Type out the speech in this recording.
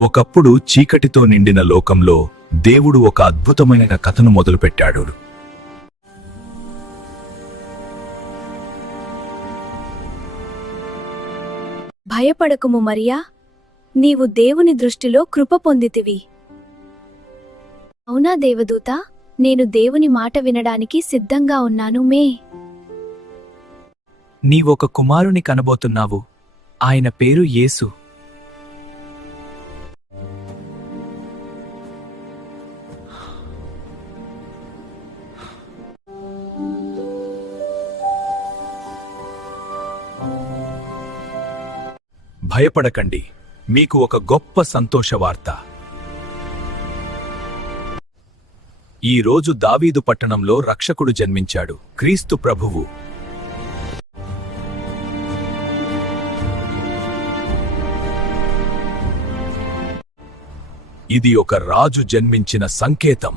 ఒకప్పుడు చీకటితో నిండిన లోకంలో దేవుడు ఒక అద్భుతమైన కథను మొదలుపెట్టాడు. భయపడకుము మరియా, నీవు దేవుని దృష్టిలో కృప పొందితివి. అవునా దేవదూత, నేను దేవుని మాట వినడానికి సిద్ధంగా ఉన్నాను. నీవొక కుమారుని కనబోతున్నావు. ఆయన పేరు యేసు. భయపడకండి, మీకు ఒక గొప్ప సంతోష వార్త. ఈ రోజు దావీదు పట్టణంలో రక్షకుడు జన్మించాడు, క్రీస్తు ప్రభువు. ఇది ఒక రాజు జన్మించిన సంకేతం.